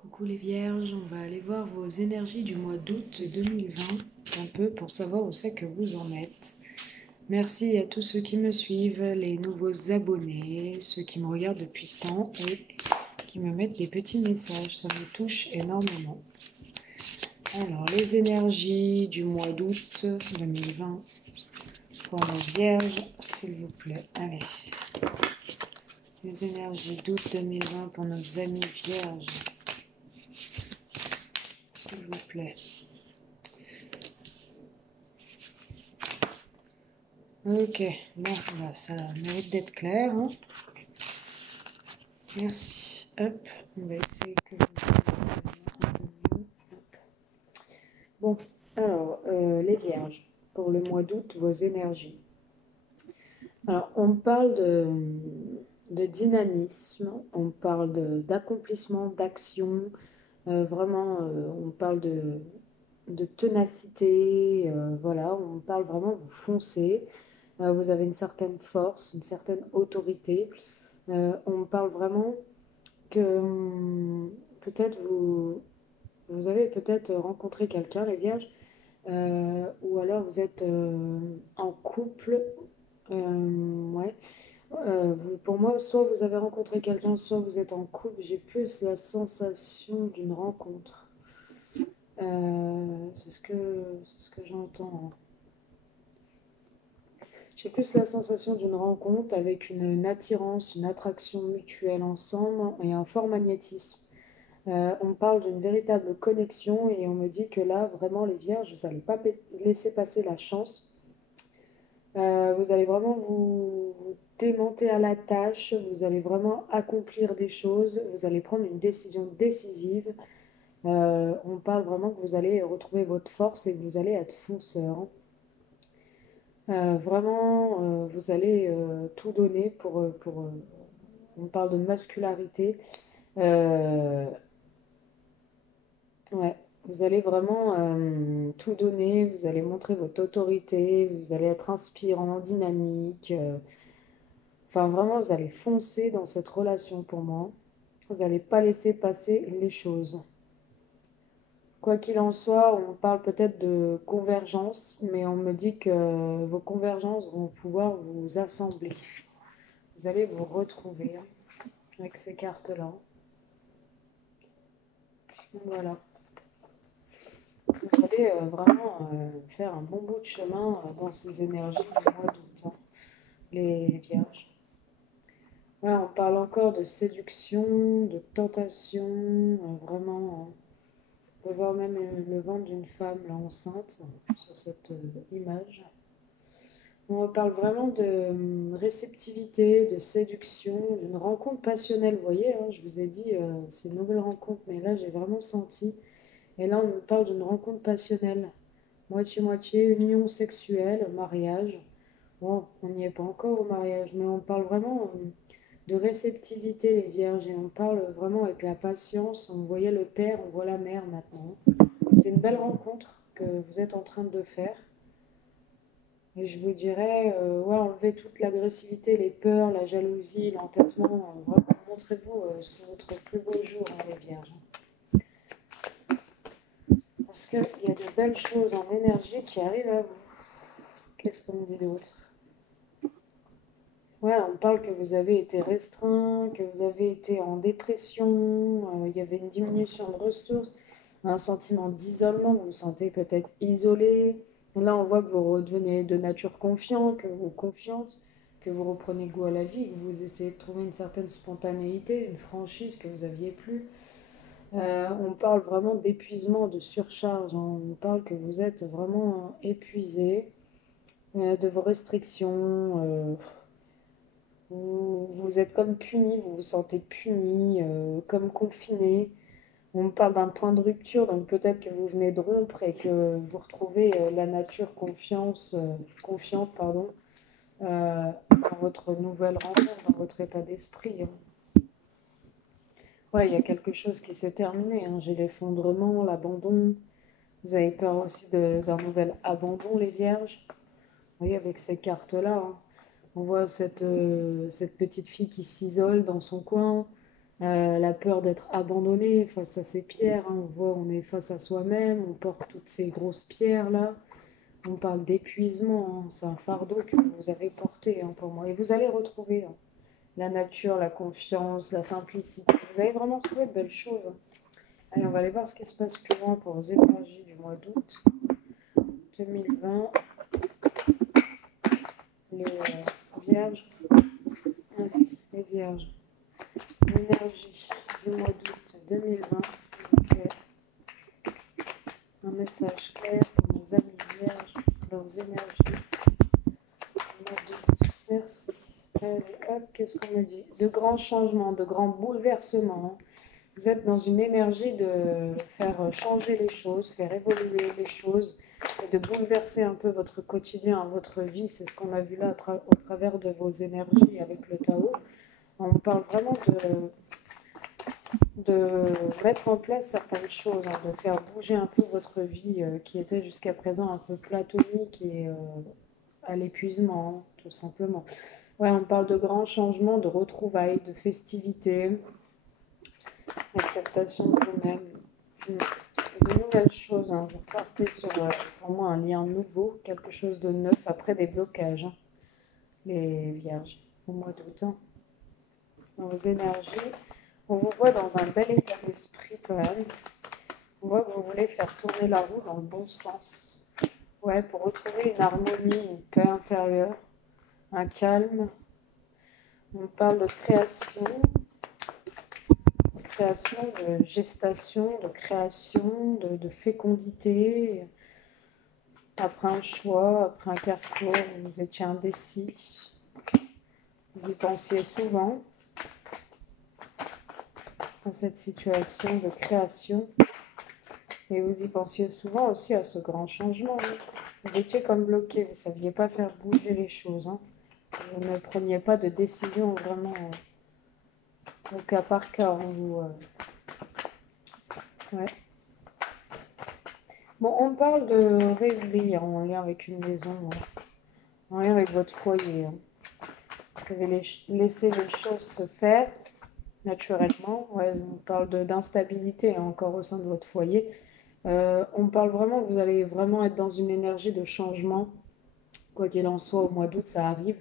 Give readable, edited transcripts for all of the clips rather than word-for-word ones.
Coucou les vierges, on va aller voir vos énergies du mois d'août 2020, un peu pour savoir où c'est que vous en êtes. Merci à tous ceux qui me suivent, les nouveaux abonnés, ceux qui me regardent depuis tant et qui me mettent des petits messages, ça me touche énormément. Alors, les énergies du mois d'août 2020 pour nos vierges, s'il vous plaît. Allez. Les énergies d'août 2020 pour nos amis vierges. S'il vous plaît. Ok, bon, bah, ça mérite d'être clair. Hein. Merci. Hop, on va essayer que vous un peu mieux. Hop. Bon, alors, les vierges, pour le mois d'août, vos énergies. Alors, on parle de dynamisme, on parle d'accomplissement, d'action, vraiment, on parle de ténacité, voilà, on parle vraiment, vous foncez. Vous avez une certaine force, une certaine autorité. On parle vraiment que peut-être vous avez peut-être rencontré quelqu'un, les vierges, ou alors vous êtes en couple. Ouais. Pour moi, soit vous avez rencontré quelqu'un, soit vous êtes en couple. J'ai plus la sensation d'une rencontre. C'est ce que j'entends. Hein. J'ai plus la sensation d'une rencontre avec une attirance, une attraction mutuelle ensemble et un fort magnétisme. On parle d'une véritable connexion et on me dit que là, vraiment, les vierges, vous n'allez pas laisser passer la chance. Vous allez vraiment vous démonter à la tâche, vous allez vraiment accomplir des choses, vous allez prendre une décision décisive. On parle vraiment que vous allez retrouver votre force et que vous allez être fonceur. Vraiment, vous allez tout donner on parle de masculinité. Euh, ouais, vous allez vraiment tout donner, vous allez montrer votre autorité, vous allez être inspirant, dynamique. Enfin, vraiment, vous allez foncer dans cette relation pour moi. Vous n'allez pas laisser passer les choses. Quoi qu'il en soit, on parle peut-être de convergence, mais on me dit que vos convergences vont pouvoir vous assembler. Vous allez vous retrouver avec ces cartes-là. Voilà. Vous allez vraiment faire un bon bout de chemin dans ces énergies du mois d'août, hein, les vierges. Voilà, on parle encore de séduction, de tentation, vraiment. On peut voir même le ventre d'une femme là, enceinte sur cette image. On parle vraiment de réceptivité, de séduction, d'une rencontre passionnelle. Vous voyez, hein, je vous ai dit, c'est une nouvelle rencontre, mais là j'ai vraiment senti. Et là, on me parle d'une rencontre passionnelle. Moitié-moitié, union sexuelle, mariage. Bon, on n'y est pas encore au mariage, mais on parle vraiment de réceptivité, les vierges, et on parle vraiment avec la patience. On voyait le père, on voit la mère maintenant. C'est une belle rencontre que vous êtes en train de faire. Et je vous dirais, ouais, enlevez toute l'agressivité, les peurs, la jalousie, l'entêtement. Vraiment, montrez-vous sous votre plus beau jour, hein, les vierges. Parce qu'il y a de belles choses en énergie qui arrivent à vous. Qu'est-ce qu'on dit d'autre? Ouais, on parle que vous avez été restreint, que vous avez été en dépression, il y avait une diminution de ressources, un sentiment d'isolement, vous vous sentez peut-être isolé. Là, on voit que vous redevenez de nature confiant, que vous confiante, que vous reprenez goût à la vie, que vous essayez de trouver une certaine spontanéité, une franchise que vous aviez plus. On parle vraiment d'épuisement, de surcharge, hein. On parle que vous êtes vraiment épuisé de vos restrictions. Vous êtes comme puni, vous vous sentez puni, comme confiné. On me parle d'un point de rupture, donc peut-être que vous venez de rompre et que vous retrouvez la nature confiante, pardon, dans votre nouvelle rencontre, dans votre état d'esprit. Hein. Ouais, il y a quelque chose qui s'est terminé. Hein. J'ai l'effondrement, l'abandon. Vous avez peur aussi d'un nouvel abandon, les vierges. Vous voyez, avec ces cartes-là, hein. On voit cette petite fille qui s'isole dans son coin, la peur d'être abandonné face à ces pierres, hein. On voit, on est face à soi-même, on porte toutes ces grosses pierres-là. On parle d'épuisement, hein. C'est un fardeau que vous avez porté, hein, pour moi. Et vous allez retrouver, hein, la nature, la confiance, la simplicité. Vous allez vraiment retrouver de belles choses, hein. Allez, on va aller voir ce qui se passe plus loin pour vos énergies du mois d'août 2020. Les vierges. Allez, les vierges. L'énergie du mois d'août 2020, s'il vous plaît. Un message clair pour nos amis vierges, leurs énergies du mois d'août. Merci. Allez, hop, qu'est-ce qu'on me dit? De grands changements, de grands bouleversements, hein. Vous êtes dans une énergie de faire changer les choses, faire évoluer les choses et de bouleverser un peu votre quotidien, votre vie. C'est ce qu'on a vu là au travers de vos énergies avec le Tao. On parle vraiment de mettre en place certaines choses, hein, de faire bouger un peu votre vie qui était jusqu'à présent un peu platonique et à l'épuisement, hein, tout simplement. Ouais, on parle de grands changements, de retrouvailles, de festivités, d'acceptation de vous-même, de nouvelles choses, hein. Vous partez sur pour moi un lien nouveau, quelque chose de neuf après des blocages, hein, les vierges, au mois d'août, hein. Dans vos énergies, on vous voit dans un bel état d'esprit quand même. On voit que vous voulez faire tourner la roue dans le bon sens. Ouais, pour retrouver une harmonie, une paix intérieure, un calme. On parle de création, de gestation, de création, de fécondité. Après un choix, après un carrefour, vous étiez indécis. Vous y pensiez souvent à cette situation de création. Et vous y pensiez souvent aussi à ce grand changement, hein. Vous étiez comme bloqué, vous ne saviez pas faire bouger les choses, hein. Vous ne preniez pas de décision vraiment au cas par cas, hein, ouais. Bon, on parle de rêverie, hein, en lien avec une maison, hein, en lien avec votre foyer, hein. Vous avez laissé les choses se faire naturellement. Ouais, on parle d'instabilité, hein, encore au sein de votre foyer. On parle vraiment que vous allez vraiment être dans une énergie de changement. Quoi qu'il en soit, au mois d'août, ça arrive.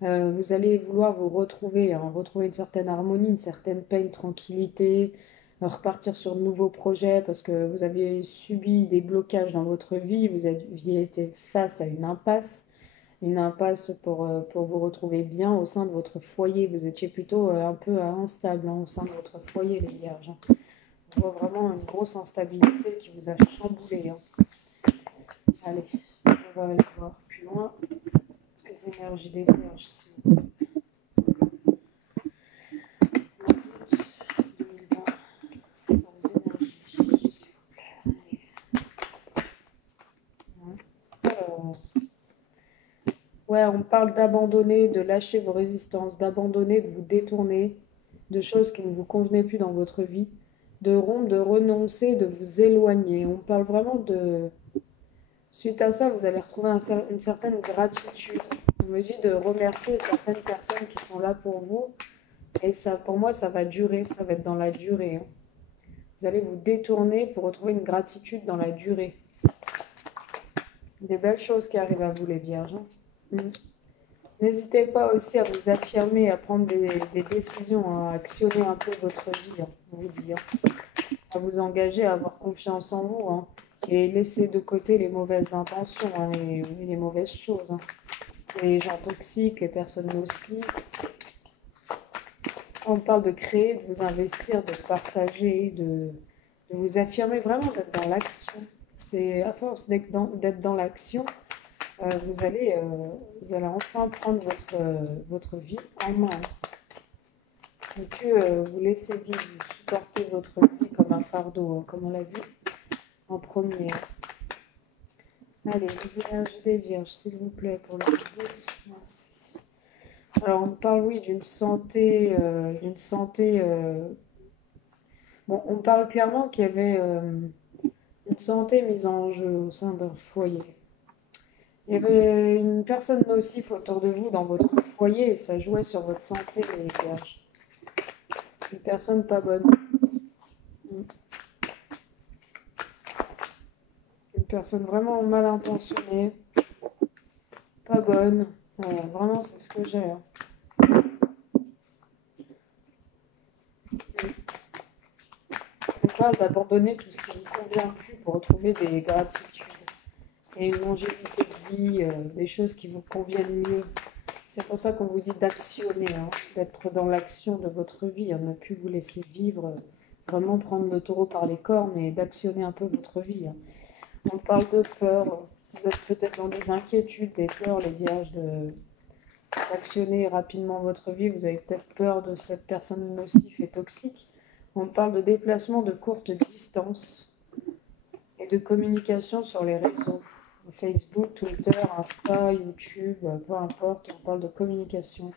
Vous allez vouloir vous retrouver, hein, retrouver une certaine harmonie, une certaine paix, une tranquillité, repartir sur de nouveaux projets parce que vous avez subi des blocages dans votre vie, vous aviez été face à une impasse pour vous retrouver bien au sein de votre foyer. Vous étiez plutôt un peu instable, hein, au sein de votre foyer, les vierges, hein. On voit vraiment une grosse instabilité qui vous a chamboulé, hein. Allez, on va aller voir plus loin les énergies des vierges, s'il vous plaît. Août 2020, vos énergies, s'il vous plaît. Allez. Alors, ouais, on parle d'abandonner, de lâcher vos résistances, d'abandonner, de vous détourner de choses qui ne vous convenaient plus dans votre vie, de rompre, de renoncer, de vous éloigner. On parle vraiment de... Suite à ça, vous allez retrouver une certaine gratitude. On me dit de remercier certaines personnes qui sont là pour vous. Et ça, pour moi, ça va durer, ça va être dans la durée, hein. Vous allez vous détourner pour retrouver une gratitude dans la durée. Des belles choses qui arrivent à vous, les vierges, hein. N'hésitez pas aussi à vous affirmer, à prendre des décisions, à actionner un peu votre vie, hein, on vous dit, hein. À vous engager, à avoir confiance en vous, hein, et laisser de côté les mauvaises intentions, hein, les mauvaises choses, hein. Les gens toxiques, les personnes nocives. On parle de créer, de vous investir, de partager, de vous affirmer, vraiment d'être dans l'action. C'est à force d'être dans l'action, vous allez enfin prendre votre vie en main, hein. Et que vous laissez vivre, vous supportez votre vie comme un fardeau, hein, comme on l'a vu en premier. Allez, les énergies des vierges, s'il vous plaît, pour le but. Merci. Alors, on parle, oui, d'une santé, bon, on parle clairement qu'il y avait une santé mise en jeu au sein d'un foyer. Il y avait une personne nocive autour de vous dans votre foyer et ça jouait sur votre santé, les vierges. Une personne pas bonne. Une personne vraiment mal intentionnée, pas bonne. Vraiment, c'est ce que j'ai. Hein. On parle d'abandonner tout ce qui ne vous convient plus pour retrouver des gratitudes et une longévité de vie, des choses qui vous conviennent mieux. C'est pour ça qu'on vous dit d'actionner, hein, d'être dans l'action de votre vie, hein, ne plus vous laisser vivre, vraiment prendre le taureau par les cornes et d'actionner un peu votre vie. Hein. On parle de peur, vous êtes peut-être dans des inquiétudes, des peurs, les vierges, d'actionner rapidement votre vie. Vous avez peut-être peur de cette personne nocive et toxique. On parle de déplacement de courte distance et de communication sur les réseaux. Facebook, Twitter, Insta, YouTube, peu importe, on parle de communication.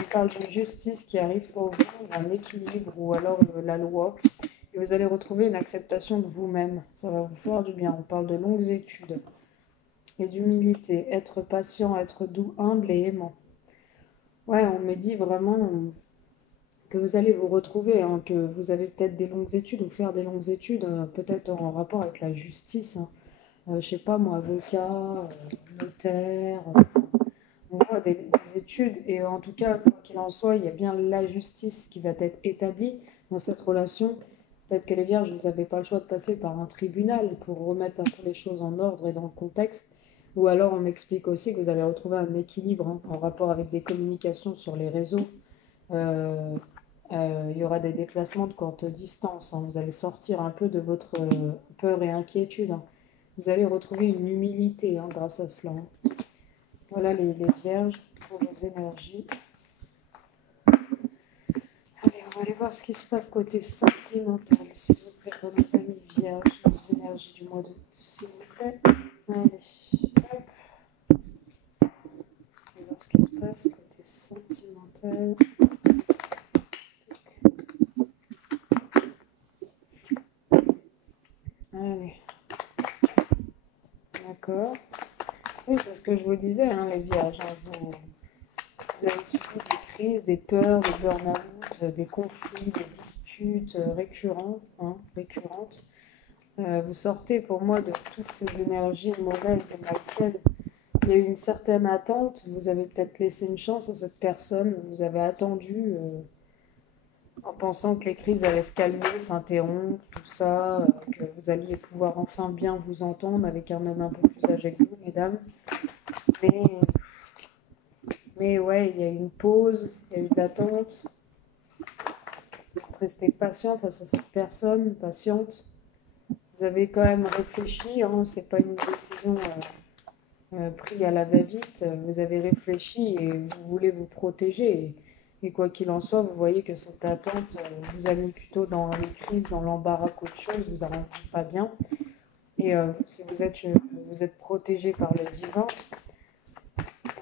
On parle d'une justice qui arrive pour vous, un équilibre ou alors la loi. Et vous allez retrouver une acceptation de vous-même. Ça va vous faire du bien. On parle de longues études et d'humilité, être patient, être doux, humble et aimant. Ouais, on me dit vraiment que vous allez vous retrouver, hein, que vous avez peut-être des longues études ou faire des longues études, peut-être en rapport avec la justice. Hein. Je sais pas moi, avocat, notaire, on voit des études et en tout cas, quoi qu'il en soit, il y a bien la justice qui va être établie dans cette relation. Peut-être que les vierges, vous n'avez pas le choix de passer par un tribunal pour remettre un peu les choses en ordre et dans le contexte. Ou alors on m'explique aussi que vous allez retrouver un équilibre hein, en rapport avec des communications sur les réseaux. Il y aura des déplacements de courte distance. Hein. Vous allez sortir un peu de votre peur et inquiétude. Hein. Vous allez retrouver une humilité hein, grâce à cela. Hein. Voilà les vierges pour vos énergies. Allez, on va aller voir ce qui se passe côté sentimental, s'il vous plaît, pour nos amis vierges, les énergies du mois d'août, s'il vous plaît. Allez, hop. On va voir ce qui se passe côté sentimental. Allez. D'accord. Oui, c'est ce que je vous disais, hein, les vierges. Hein, vous avez subi des crises, des peurs, des burn-out, des conflits, des disputes récurrentes. Vous sortez pour moi de toutes ces énergies mauvaises et malsaines. Il y a eu une certaine attente, vous avez peut-être laissé une chance à cette personne, vous avez attendu en pensant que les crises allaient se calmer, s'interrompre, tout ça, que vous alliez pouvoir enfin bien vous entendre avec un homme un peu plus âgé que vous, mesdames. Mais, mais ouais, il y a eu une pause, il y a eu de l'attente. Restez patient face à cette personne, patiente. Vous avez quand même réfléchi, hein, c'est pas une décision prise à la va-vite. Vous avez réfléchi et vous voulez vous protéger. Et quoi qu'il en soit, vous voyez que cette attente vous a mis plutôt dans les crises, dans l'embarras qu'autre chose, vous a rendu pas bien. Et si vous êtes protégé par le divin,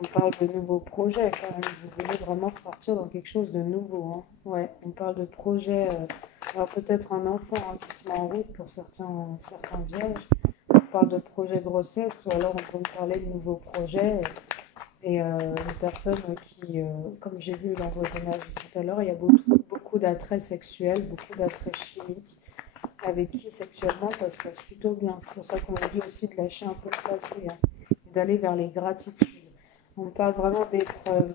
on parle de nouveaux projets quand même. Vous voulez vraiment partir dans quelque chose de nouveau. Hein. Ouais, on parle de projets. Alors peut-être un enfant hein, qui se met en route pour certains vierges. On parle de projet grossesse ou alors on peut parler de nouveaux projets. Et une personne qui, comme j'ai vu dans vos énergies tout à l'heure, il y a beaucoup d'attraits sexuels, beaucoup d'attraits chimiques, avec qui sexuellement ça se passe plutôt bien. C'est pour ça qu'on vous dit aussi de lâcher un peu le passé, hein, et d'aller vers les gratitudes. On parle vraiment d'épreuves,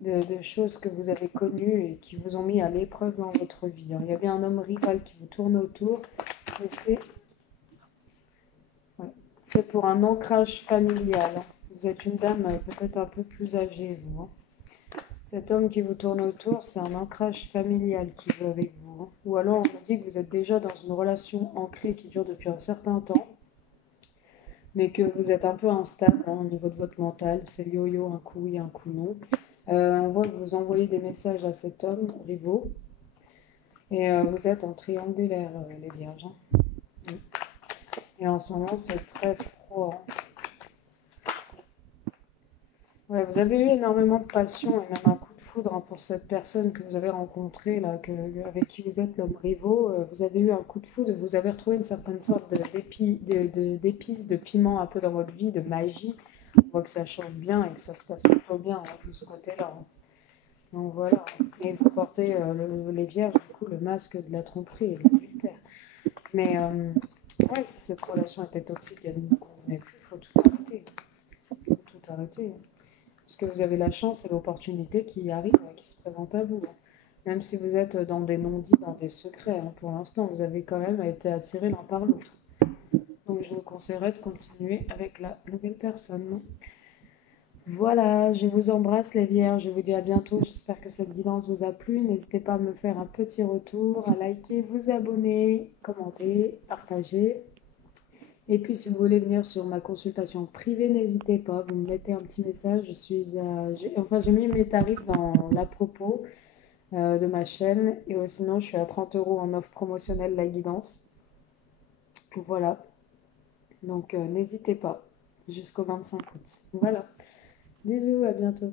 de choses que vous avez connues et qui vous ont mis à l'épreuve dans votre vie. Hein. Il y avait un homme rival qui vous tourne autour, et c'est pour un ancrage familial. Hein. Vous êtes une dame peut-être un peu plus âgée, vous. Hein. Cet homme qui vous tourne autour, c'est un ancrage familial qui veut avec vous. Hein. Ou alors on me dit que vous êtes déjà dans une relation ancrée qui dure depuis un certain temps, mais que vous êtes un peu instable hein, au niveau de votre mental. C'est le yo-yo, un coup oui, un coup non. On voit que vous envoyez des messages à cet homme, rivaux, et vous êtes en triangulaire, les vierges. Hein. Et en ce moment, c'est très froid. Ouais, vous avez eu énormément de passion et même un coup de foudre hein, pour cette personne que vous avez rencontrée, là, avec qui vous êtes l'homme rivaux. Vous avez eu un coup de foudre, vous avez retrouvé une certaine sorte d'épices, de piment un peu dans votre vie, de magie. On voit que ça change bien et que ça se passe plutôt bien hein, de ce côté-là. Hein. Donc voilà. Et vous portez, les vierges, du coup, le masque de la tromperie et de l'adultère. Mais ouais, si cette relation était toxique et ne vous convenait plus, il faut tout arrêter. Faut tout arrêter. Parce que vous avez la chance et l'opportunité qui arrive, qui se présente à vous. Même si vous êtes dans des non-dits, dans des secrets, hein, pour l'instant, vous avez quand même été attirés l'un par l'autre. Donc je vous conseillerais de continuer avec la nouvelle personne. Voilà, je vous embrasse les vierges, je vous dis à bientôt. J'espère que cette guidance vous a plu. N'hésitez pas à me faire un petit retour, à liker, vous abonner, commenter, partager. Et puis si vous voulez venir sur ma consultation privée, n'hésitez pas, vous me mettez un petit message. J'ai mis mes tarifs dans la propos de ma chaîne. Et sinon, je suis à 30 € en offre promotionnelle la guidance. Voilà, donc n'hésitez pas jusqu'au 25 août. Voilà, bisous, à bientôt.